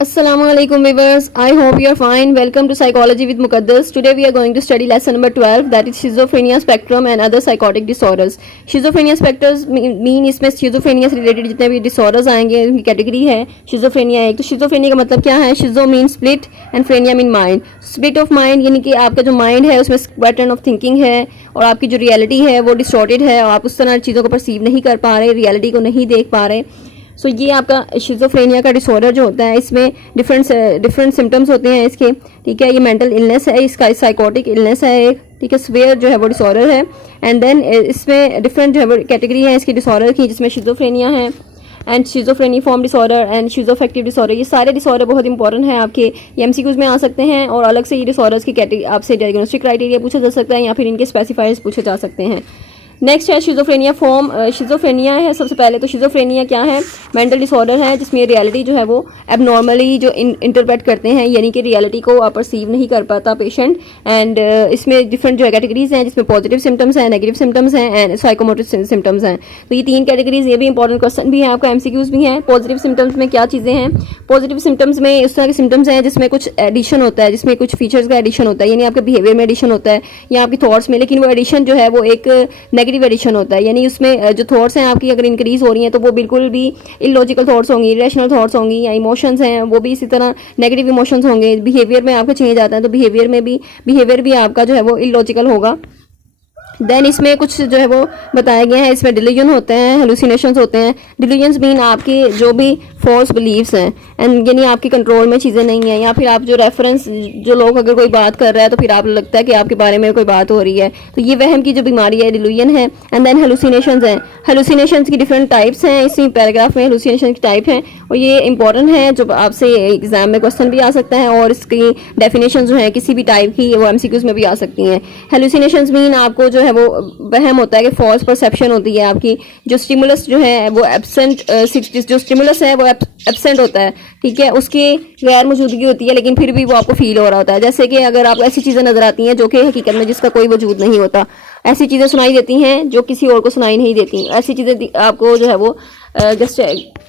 Assalamualaikum viewers, I hope you are fine. Welcome to Psychology with Muqaddas. Today we are going to study lesson number 12, that is schizophrenia spectrum and other psychotic disorders. Schizophrenia spectrum mean इसमें schizophrenia से related जितने भी disorders आएंगे उनकी category है schizophrenia एक। तो schizophrenia का मतलब क्या है? Schizo mean split and phrenia mean mind. Split of mind यानी कि आपका जो mind है उसमें pattern of thinking है और आपकी जो reality है वो distorted है और आप उस तरह चीज़ों को perceive नहीं कर पा रहे, reality को नहीं देख पा रहे। सो ये आपका शिज़ोफ्रेनिया का डिसऑर्डर जो होता है इसमें डिफरेंट सिम्टम्स होते हैं इसके, ठीक है। ये मेंटल इलनेस है, इसका साइकोटिक इलनेस है एक, ठीक है। स्वेयर जो है वो डिसऑर्डर है एंड देन इसमें डिफरेंट जो है वो कैटेगरी है इसकी डिसऑर्डर की, जिसमें शिज़ोफ्रेनिया है एंड शिज़ोफ्रेनिफॉर्म डिसऑर्डर एंड शिज़ोफेक्टिव डिसऑर्डर। ये सारे डिसऑर्डर बहुत इंपॉर्टेंट हैं, आपके एमसीक्यूज में आ सकते हैं और अलग से ये डिसऑर्डर्स की कैटेगरी आपसे डायग्नोस्टिक क्राइटेरिया पूछा जा सकता है या फिर इनके स्पेसिफायर्स पूछे जा सकते हैं। नेक्स्ट है शिज़ोफ्रेनिया फॉर्म। शिज़ोफ्रेनिया है सबसे पहले तो शिज़ोफ्रेनिया क्या है? मेंटल डिसऑर्डर है जिसमें रियलिटी जो है वो एबनॉर्मली जो इंटरप्रेट करते हैं, यानी कि रियलिटी को आप परसीव नहीं कर पाता पेशेंट। एंड इसमें डिफरेंट जो है कैटेगरीज हैं जिसमें पॉजिटिव सिम्टम्स हैं, नेगेटिव सिम्टम्स हैं एंड साइकोमोटर सिम्टम्स हैं। तो ये तीन कैटेगरीज, ये भी इंपॉर्टेंट क्वेश्चन भी है आपका, एमसीक्यूज भी हैं। पॉजिटिव सिम्टम्स में क्या चीज़ें हैं? पॉजिटिव सिम्टम्स में इस तरह के सिम्टम्स हैं जिसमें कुछ एडिशन होता है, जिसमें कुछ फीचर्स का एडिशन होता है, यानी आपके बिहेवियर में एडिशन होता है या आपकी थॉट्स में, लेकिन वो एडिशन जो है वो एक नेगेटिव एडिशन होता है, यानी उसमें जो थॉट्स हैं आपकी अगर इंक्रीज हो रही हैं तो वो बिल्कुल भी इलॉजिकल थॉट्स होंगी, इरेशनल थॉट्स होंगी, या इमोशंस हैं वो भी इसी तरह नेगेटिव इमोशंस होंगे। बिहेवियर में आपका चेंज आता है तो बिहेवियर भी आपका जो है वो इलॉजिकल होगा। देन इसमें कुछ जो है वो बताया गया है, इसमें डिल्यूजन होते हैं, हेलुसिनेशंस होते हैं। डिल्यूजन्स मीन आपके जो भी फॉल्स बिलीव्स हैं एंड यानी आपकी कंट्रोल में चीज़ें नहीं हैं, या फिर आप जो रेफरेंस जो लोग अगर कोई बात कर रहा है तो फिर आप लगता है कि आपके बारे में कोई बात हो रही है, तो ये वहम की जो बीमारी है डिल्यूजन है। एंड देन हेलुसिनेशंस हैं। हेलुसिनेशंस की डिफरेंट टाइप्स हैं, इसी पैराग्राफ में हेलुसिनेशन की टाइप हैं और ये इंपॉर्टेंट है, जो आपसे एग्जाम में क्वेश्चन भी आ सकता है और इसकी डेफिनेशन जो है किसी भी टाइप की वो एमसीक्यूज में भी आ सकती हैं। हेलुसिनेशंस मीन आपको जो है वो वहम होता है कि फॉल्स परसेप्शन होती है आपकी, जो स्टिमुलस जो है वो एब्सेंट, जो स्टिमुलस है वो एब्सेंट होता है, ठीक है, उसकी गैर मौजूदगी होती है लेकिन फिर भी वो आपको फील हो रहा होता है। जैसे कि अगर आपको ऐसी चीज़ें नजर आती हैं जो कि हकीकत में जिसका कोई वजूद नहीं होता, ऐसी चीज़ें सुनाई देती हैं जो किसी और को सुनाई नहीं देती, ऐसी चीज़ें आपको जो है वो जस्ट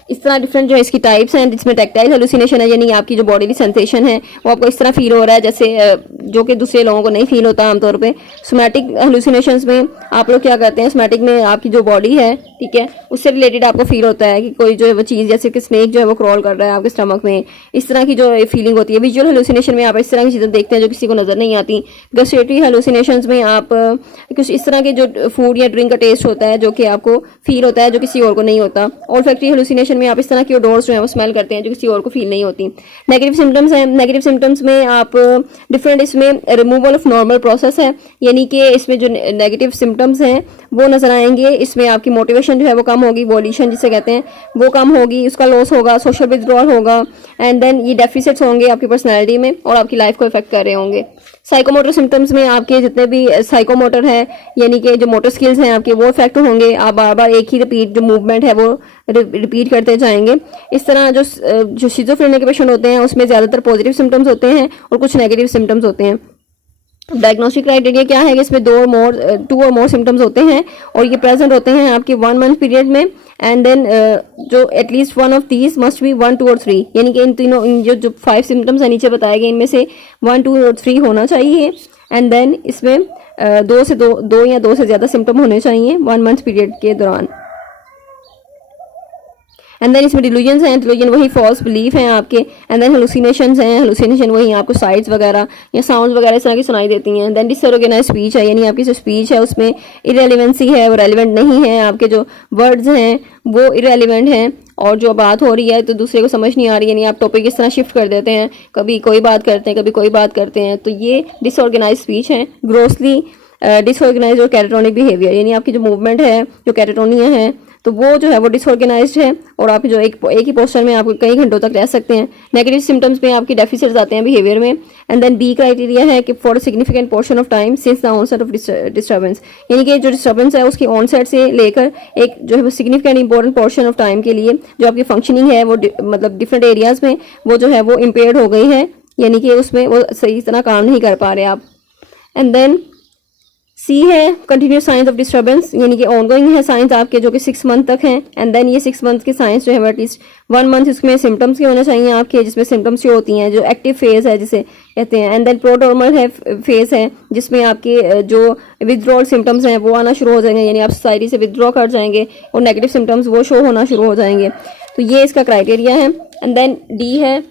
इस तरह डिफरेंट जो है इसकी टाइप्स हैं, जिसमें टेक्टाइल हेलुसिनेशन है, यानी आपकी जो बॉडी की सेंसेशन है वो आपको इस तरह फील हो रहा है जैसे जो कि दूसरे लोगों को नहीं फील होता आमतौर पे। सोमैटिक हेलुसिनेशंस में आप लोग क्या करते हैं, सोमैटिक में आपकी जो बॉडी है, ठीक है, उससे रिलेटेड आपको फील होता है कि कोई जो है वो चीज़, जैसे कि स्नेक जो है वो क्रॉल कर रहा है आपके स्टमक में, इस तरह की जो फीलिंग होती है। विजुअल हेलुसिनेशन में आप इस तरह की चीज़ें देखते हैं जो किसी को नजर नहीं आती। गस्टेटरी हेलुसिनेशंस में आप कुछ इस तरह के जो फूड या ड्रिंक का टेस्ट होता है जो कि आपको फील होता है जो किसी और को नहीं होता। ऑल्फैक्टरी हेलुसिनेशन में आप इस तरह की ओडोर्स जो है वो स्मेल करते हैं जो किसी और को फील नहीं होती। नेगेटिव सिम्टम्स हैं। नेगेटिव सिम्टम्स में आप डिफरेंट, इसमें रिमूवल ऑफ नॉर्मल प्रोसेस है, यानी कि इसमें जो नेगेटिव सिम्टम्स हैं वो नजर आएंगे। इसमें आपकी मोटिवेशन जो है वो कम होगी, वॉल्यूशन जिसे कहते हैं वो कम होगी, उसका लॉस होगा, सोशल विथड्रॉल होगा एंड देन ये डेफिसिट्स होंगे आपकी पर्सनैलिटी में और आपकी लाइफ को इफेक्ट कर रहे होंगे। साइकोमोटर सिम्टम्स में आपके जितने भी साइकोमोटर है, यानी कि जो मोटर स्किल्स हैं आपके, वो इफेक्ट होंगे। आप बार बार एक ही रिपीट जो मूवमेंट है वो रिपीट करते जाएंगे। इस तरह जो शिज़ोफ्रेनिया के पेशेंट होते हैं उसमें ज़्यादातर पॉजिटिव सिम्टम्स होते हैं और कुछ नेगेटिव सिम्टम्स होते हैं। डायग्नोस्टिक क्राइटेरिया क्या है कि इसमें टू और मोर सिम्टम्स होते हैं और ये प्रेजेंट होते हैं आपके 1 मंथ पीरियड में। एंड देन जो at least one of these must be 1, 2 और 3, यानी कि इन तीनों जो 5 सिम्टम्स है नीचे बताए गए इनमें से 1, 2 और 3 होना चाहिए। एंड देन इसमें दो या दो से ज़्यादा सिम्टम होने चाहिए 1 मंथ पीरियड के दौरान। एंड देन इसमें डिल्यूजन्स हैं, डिल्यूजन वही फॉल्स बिलीफ हैं आपके। एंड देन हेलुसिनेशंस हैं, हेलुसिनेशन वही आपको साइट्स वगैरह या साउंड्स वगैरह इस तरह की सुनाई देती हैं। देन डिसऑर्गेनाइज स्पीच है, यानी आपकी जो स्पीच है उसमें इरेलीवेंसी है, वो रेलिवेंट नहीं है, आपके जो वर्ड्स हैं वो इरेलीवेंट हैं और जो बात हो रही है तो दूसरे को समझ नहीं आ रही, यानी आप टॉपिक इस तरह शिफ्ट कर देते हैं, कभी कोई बात करते हैं कभी कोई बात करते हैं, तो ये डिसऑर्गेनाइज स्पीच है। ग्रोसली डिसऑर्गेनाइज और कैटाटोनिक बिहेवियर, यानी आपकी जो मूवमेंट है, जो कैटाटोनिया है, तो वो जो है वो डिसऑर्गेनाइज्ड है और आप जो एक ही पोस्चर में आप कई घंटों तक रह सकते हैं। नेगेटिव सिम्टम्स में आपकी डेफिसिट्स आते हैं बिहेवियर में। एंड देन बी क्राइटेरिया है कि for significant portion of time since the onset of disturbance, यानी कि जो डिस्टर्बेंस है उसकी ऑनसेट से लेकर एक जो है वो significant important portion of time के लिए जो आपकी फंक्शनिंग है वो मतलब डिफरेंट एरियाज में वो जो है वो इम्पेयर्ड हो गई है, यानी कि उसमें वो सही तरह काम नहीं कर पा रहे आप। एंड देन सी है कंटिन्यूस साइंस ऑफ डिस्टर्बेंस, यानी कि ऑनगोइंग है साइंस आपके जो कि 6 मंथ तक हैं। एंड देन ये 6 मंथ के साइंस जो है एटलीस्ट 1 मंथ उसमें सिम्टम्स के होने चाहिए आपके, जिसमें सिम्टम्स जो होती हैं, जो एक्टिव फेज है जिसे कहते हैं। एंड देन प्रोड्रोमल है फेज है, जिसमें आपके जो विथड्रॉल सिम्टम्स हैं वो आना शुरू हो जाएंगे, यानी आप सोसाइटी से विथड्रॉ कर जाएंगे और नेगेटिव सिम्टम्स वो शो होना शुरू हो जाएंगे। तो ये इसका क्राइटेरिया है। एंड देन डी है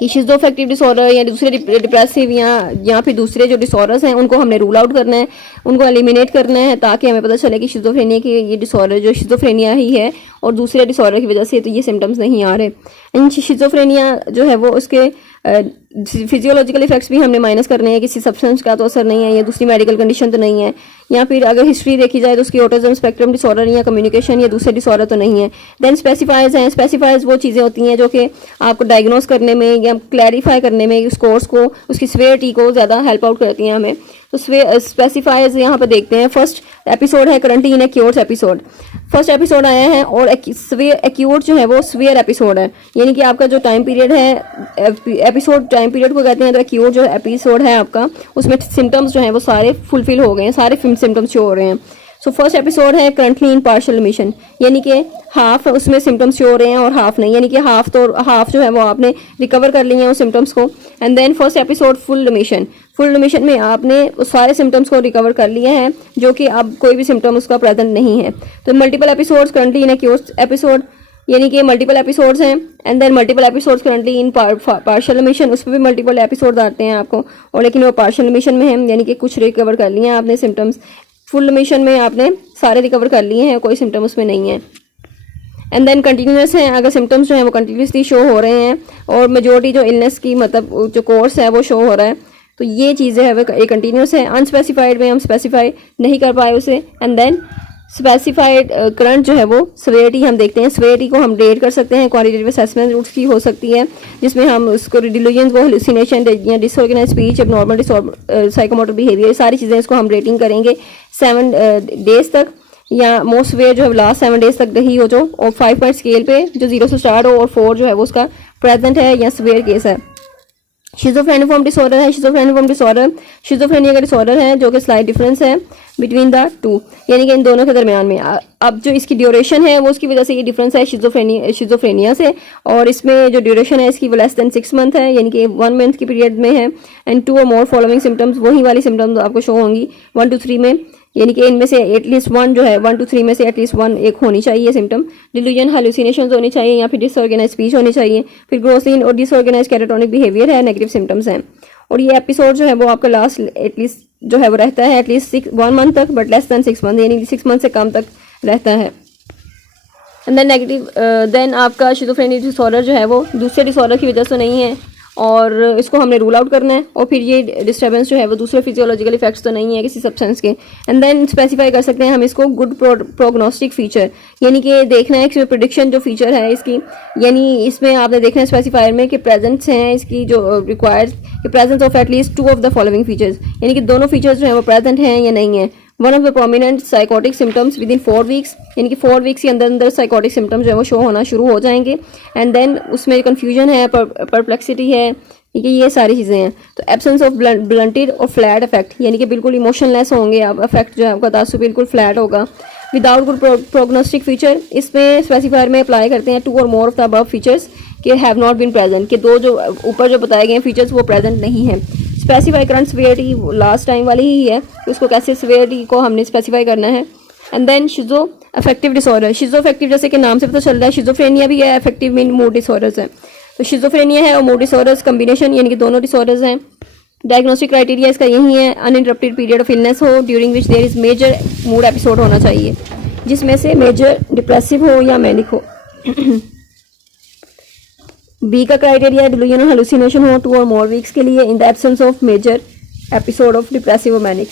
कि शिज़ोअफेक्टिव डिसऑर्डर या दूसरे डिप्रेसिव या फिर दूसरे जो डिसऑर्डर्स हैं उनको हमने रूल आउट करना है, उनको एलिमिनेट करना है, ताकि हमें पता चले कि शिज़ोफ्रेनिया की ये डिसऑर्डर जो शिज़ोफ्रेनिया ही है और दूसरे डिसऑर्डर की वजह से तो ये सिम्टम्स नहीं आ रहे। एंड शिज़ोफ्रेनिया जो है वो उसके फिजियोलॉजिकल इफेक्ट्स भी हमने माइनस करने हैं, किसी सब्सटेंस का तो असर नहीं है या दूसरी मेडिकल कंडीशन तो नहीं है, या फिर अगर हिस्ट्री देखी जाए तो उसकी ऑटिज्म स्पेक्ट्रम डिसऑर्डर या कम्युनिकेशन या दूसरे डिसऑर्डर तो नहीं है। देन स्पेसिफायर्स हैं, स्पेसिफायर्स वो चीज़ें होती हैं जो कि आपको डायग्नोस करने में या क्लैरिफाई करने में उस कोर्स को, उसकी सीवियरिटी को ज़्यादा हेल्प आउट करती हैं हमें। तो स्पेसिफायर्स यहाँ पर देखते हैं। फर्स्ट एपिसोड है currently in acute episode, first episode आया है और एक्यूट जो है वो सीवियर एपिसोड है, यानी कि आपका जो टाइम पीरियड है, एपिसोड टाइम पीरियड को कहते हैं। तो एक्यूट जो एपिसोड है आपका उसमें सिम्टम्स जो हैं वो सारे फुलफिल हो गए हैं, सारे सिम्टम्स शो हो रहे हैं। सो फर्स्ट एपिसोड है करंटली इन पार्शियल रिमिशन, यानी कि हाफ उसमें सिम्टम्स शो हो रहे हैं और हाफ नहीं, यानी कि हाफ जो है वो आपने रिकवर कर लिए हैं उस सिम्टम्स को। And then first episode full remission, full remission में आपने उस सारे सिम्टम्स को रिकवर कर लिए हैं जो कि अब कोई भी सिम्टम उसका प्रेजेंट नहीं है। तो multiple episodes currently in acute episode, यानी कि मल्टीपल एपिसोड्स हैं। And then multiple episodes currently in partial remission, उस पर भी मल्टीपल एपिसोड्स आते हैं आपको, और लेकिन वो पार्शियल रिमिशन में है, यानी कि कुछ रिकवर कर लिए हैं आपने सिम्टम्स। फुल रिमिशन में आपने सारे रिकवर कर लिए हैं, कोई सिम्टम उसमें नहीं है। एंड देन कंटिन्यूस हैं, अगर सिम्टम्स जो हैं वो कंटिन्यूसली शो हो रहे हैं और मेजोरिटी जो इलनेस की मतलब जो कोर्स है वो शो हो रहा है, तो ये चीज़ें है वो कंटिन्यूस है। अनस्पेसिफाइड में हम स्पेसिफाई नहीं कर पाए उसे। एंड देन स्पेसिफाइड करंट जो है वो सीवियरिटी हम देखते हैं, सीवियरिटी को हम रेट कर सकते हैं, क्वालिटेटिव असेसमेंट रूट्स की हो सकती है, जिसमें हम उसको डिलूजन को हेलुसिनेशन या disorganise speech, abnormal psychomotor behaviour, सारी चीज़ें इसको हम रेटिंग करेंगे 7 डेज तक, या मोस्ट सीवियर जो है लास्ट 7 डेज तक रही हो जो, और 5 पॉइंट स्केल पे जो 0 से स्टार्ट हो और 4 जो है वो उसका प्रेजेंट है या सीवियर केस है। शिज़ोफ्रेनिफॉर्म डिसऑर्डर है, शिज़ोफ्रेनिफॉर्म डिसऑर्डर शिज़ोफ्रेनिया का डिसऑर्डर है जो कि स्लाइट डिफरेंस है बिटवीन द टू, यानी कि इन दोनों के दरमियान में। अब जो इसकी ड्यूरेशन है वो उसकी वजह से ये डिफरेंस है शिज़ोफ्रेनिया से, और इसमें जो ड्यूरेशन है इसकी वो लेस देन 6 मंथ है, यानी कि 1 मंथ की पीरियड में है। एंड 2 और मोर फॉलोइंग सिम्टम्स, वही वाली सिम्टम्स आपको शो होंगी 1 to 3 में, यानी कि इनमें से एटलीस्ट 1 जो है 1 to 3 में से एटलीस्ट 1 एक होनी चाहिए सिम्टम। डिल्यूजन हेलुसिनेशंस होनी चाहिए या फिर डिसऑर्गेनाइज स्पीच होनी चाहिए, फिर ग्रोसिन और डिसऑर्गेनाइज कैटाटोनिक बिहेवियर है, नेगेटिव सिम्टम्स हैं। और ये एपिसोड जो है वो आपका लास्ट एटलीस्ट जो है वो रहता है एटलीस्ट 1 मंथ तक, बट लेस देन 6 मंथ, यानी 6 मंथ से कम तक रहता है। एंड देन नेगेटिव देन आपका शिज़ोफ्रेनिक डिसऑर्डर जो है वो दूसरे डिसऑर्डर की वजह से नहीं है, और इसको हमने रूल आउट करना है। और फिर ये डिस्टर्बेंस जो है वो दूसरे फिजियोलॉजिकल इफेक्ट्स तो नहीं है किसी सब्सटेंस के। एंड देन स्पेसिफाई कर सकते हैं हम इसको गुड प्रोग्नोस्टिक फीचर, यानी कि देखना है इसमें प्रेडिक्शन जो फीचर है इसकी, यानी इसमें आपने देखना है स्पेसिफायर में कि प्रेजेंस हैं इसकी जो रिक्वायर्ड कि presence of at least 2 of the following features, यानी कि दोनों फीचर्स जो है वो प्रेजेंट हैं या नहीं है। One of the prominent psychotic symptoms with in 4 weeks, यानी कि 4 वीक्स के अंदर साइकोटिक सिम्टम्स जो है वो शो होना शुरू हो जाएंगे। एंड देन उसमें कन्फ्यूजन है, परप्लेक्सिटी है, ठीक है, ये सारी चीज़ें हैं। तो एब्सेंस ऑफ ब्लंटेड और फ्लैट इफेक्ट, यानी कि बिल्कुल इमोशनलेस होंगे आप, इफेक्ट जो है आपका तासुब बिल्कुल फ्लैट होगा। विदाउट गुड प्रोग्नोस्टिक फीचर, इसमें स्पेसिफायर में अप्लाई करते हैं 2 और more of the above features कि हैव नॉट बीन प्रेजेंट, कि 2 जो ऊपर जो बताए गए फीचर्स वो प्रेजेंट नहीं है। Specify current severity last time वाली ही है, उसको कैसे सीवियरिटी को हमने स्पेसिफाई करना है। And then schizoaffective disorder, schizoaffective जैसे कि नाम से पता चल रहा है, शिजोफ्रेनिया भी है, अफेक्टिव मीन मूड डिसऑर्डर्स है। तो शिजोफ्रेनिया है और मूड डिसऑर्डर्स कम्बिनेशन, यानी कि दोनों डिसऑर्डर्स हैं। डायग्नोस्टिक क्राइटेरिया इसका यही है, अनइंटरप्टेड पीरियड ऑफ इलनेस हो during which there is major mood episode होना चाहिए, जिसमें से मेजर डिप्रेसिव हो या मैनिक हो। बी का क्राइटेरिया डिल्यूजनल हेलुसिनेशन हो 2 और मोर वीक्स के लिए in the absence of major episode of depressive और manic,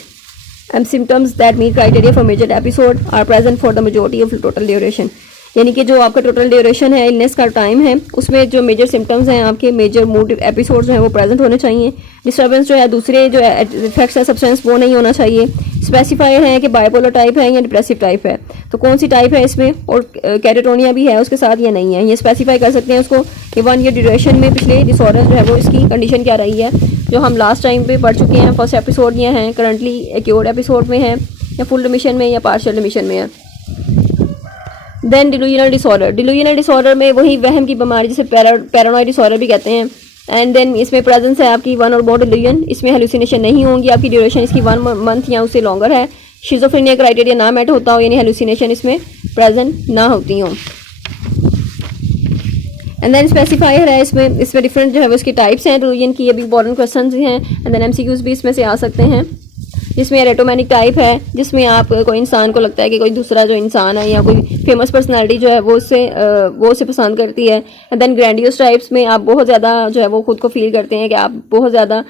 and symptoms that meet criteria for major episode are present for the majority of total duration, यानी कि जो आपका टोटल ड्यूरेशन है, इलनेस का टाइम है, उसमें जो मेजर सिम्टम्स हैं आपके, मेजर मूड एपिसोड जो है वो प्रेजेंट होने चाहिए। डिस्टर्बेंस जो है दूसरे जो इफेक्ट्स है सब्सटेंस वो नहीं होना चाहिए। स्पेसिफाइड है कि बाइपोलर टाइप है या डिप्रेसिव टाइप है, तो कौन सी टाइप है इसमें, और कैटाटोनिया भी है उसके साथ या नहीं है, ये स्पेसिफाई कर सकते हैं उसको कि 1 ईयर ड्यूरेशन में पिछले डिसऑर्डर जो है वो इसकी कंडीशन क्या रही है, जो जो हम लास्ट टाइम पे पढ़ चुके हैं, फर्स्ट एपिसोड ये हैं, करंटली एक्यूट एपिसोड में है या फुल रिमिशन में या पार्शियल रिमिशन में है। Then delusional disorder, delusional disorder में वही वहम की बीमारी जिसे पैरानॉइड डिसऑर्डर भी कहते हैं। एंड देन इसमें प्रेजेंस है आपकी 1 और मोर डिलूजन, इसमें हेलुसिनेशन नहीं होंगी, आपकी ड्यूरेशन इसकी 1 मंथ या उससे लॉन्गर है। शिजोफ्रेनिया क्राइटेरिया ना मेट होता हो, यानी हेलुसिनेशन इसमें प्रेजेंट ना होती हो। एंड देन स्पेसिफायर है, इसमें डिफरेंट जो है वो इसके टाइप्स हैं डिलूजन की, अभी इंपॉर्टेंट क्वेश्चन हैं। एंड देन एमसीक्यूज भी इसमें से आ सकते हैं, जिसमें एरेटोमेनिक टाइप है, जिसमें आप कोई इंसान को लगता है कि कोई दूसरा जो इंसान है या कोई फेमस पर्सनालिटी जो है वो उसे पसंद करती है। एंड देन ग्रैंडियोस टाइप्स में आप बहुत ज़्यादा जो है वो खुद को फील करते हैं कि आप बहुत ज़्यादा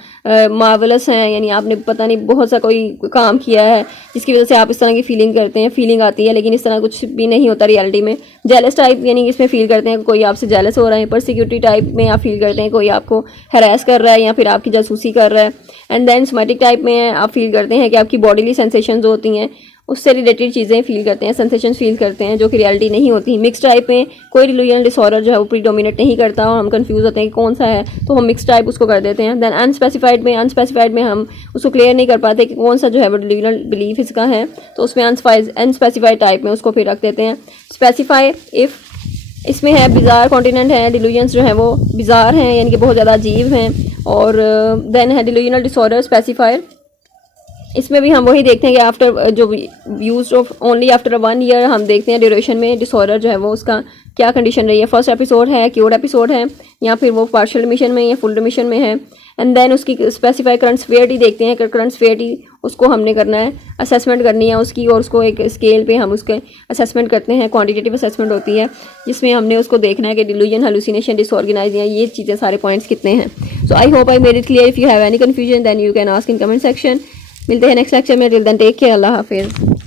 मार्वलस हैं, यानी आपने पता नहीं बहुत सा कोई काम किया है जिसकी वजह से आप इस तरह की फीलिंग करते हैं, फीलिंग आती है, लेकिन इस तरह कुछ भी नहीं होता रियलिटी में। जेलस टाइप यानी इसमें फील करते हैं कोई आपसे जेलस हो रहा है। परसिक्यूटरी टाइप में आप फील करते हैं कोई आपको हरास कर रहा है या फिर आपकी जासूसी कर रहा है। एंड देन सोमैटिक टाइप में आप फील करते हैं कि आपकी बॉडीली सेंसेशंस होती हैं, उससे रिलेटेड चीज़ें फील करते हैं, सेंसेशंस फील करते हैं जो कि रियलिटी नहीं होती। मिक्स टाइप में कोई डिलूजनल डिसऑर्डर जो है वो प्रीडोमिनेट नहीं करता और हम कंफ्यूज होते हैं कि कौन सा है, तो हम मिक्स टाइप उसको कर देते हैं। देन अनस्पेसिफाइड में हम उसको क्लियर नहीं कर पाते कि कौन सा जो है वो डिलूजनल बिलीफ इसका है, तो उसमें अनस्पेसिफाइड टाइप में उसको फिर रख देते हैं। स्पेसिफाई इफ़ इसमें है बिजार कॉन्टिनेंट है, डिलूजन्स जो हैं वो बिजार हैं, यानी कि बहुत ज़्यादा अजीब हैं। और देन है डिलूजनल डिसऑर्डर स्पेसिफायर, इसमें भी हम वही देखते हैं कि आफ्टर जो use of only after 1 year हम देखते हैं ड्यूरेशन में डिसऑर्डर जो है वो उसका क्या कंडीशन रही है। फर्स्ट एपिसोड है, क्योर एपिसोड है, या फिर वो पार्शियल रिमिशन में या फुल रिमिशन में है। एंड देन उसकी स्पेसिफाई करंट सीवियरिटी देखते हैं कि करंट सीवियरिटी उसको हमने करना है, असेसमेंट करनी है उसकी, और उसको एक स्केल पे हम उसके असेसमेंट करते हैं, क्वांटिटेटिव असेसमेंट होती है जिसमें हमने उसको देखना है कि डिलूजन, हेलुसिनेशन, डिसऑर्गेनाइज, ये चीज़ें सारे पॉइंट्स कितने हैं। So I hope I made it clear. If you have any confusion then you can ask in comment section. मिलते हैं नेक्स्ट लेक्चर में। Till then take care, Allah हाफिज़।